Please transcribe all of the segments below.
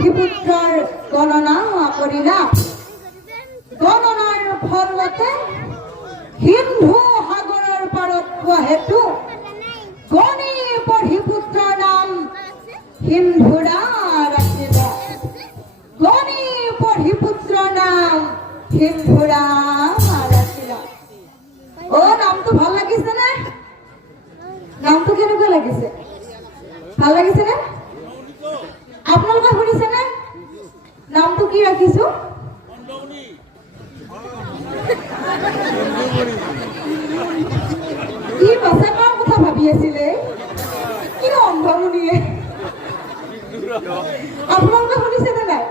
হিপুত্রর গণনা করিলা গণনার ফলতে সিন্ধু সাগরের পাৰত পোৱা হেতু গণি পঢ়িপুত্ৰ নাম সিন্ধুৰা ৰাখিল গণি পঢ়িপুত্ৰ নাম সিন্ধুৰা ৰাখিল। অ নামটো ভাল লাগিছে নে? নামটো কেনেকুৱা লাগিছে? ভাল লাগিছে নে? আপোনালোকে শুনিছে নে? নামটো কি ৰাখিছো? কি বাছে কাৰ কথা ভাবি আছিলে? কি অন্ধমণিয়ে? আপোনালোকে শুনিছে নে নাই?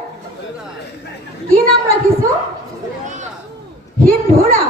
কি নাম ৰাখিছো? সিন্ধুৰা।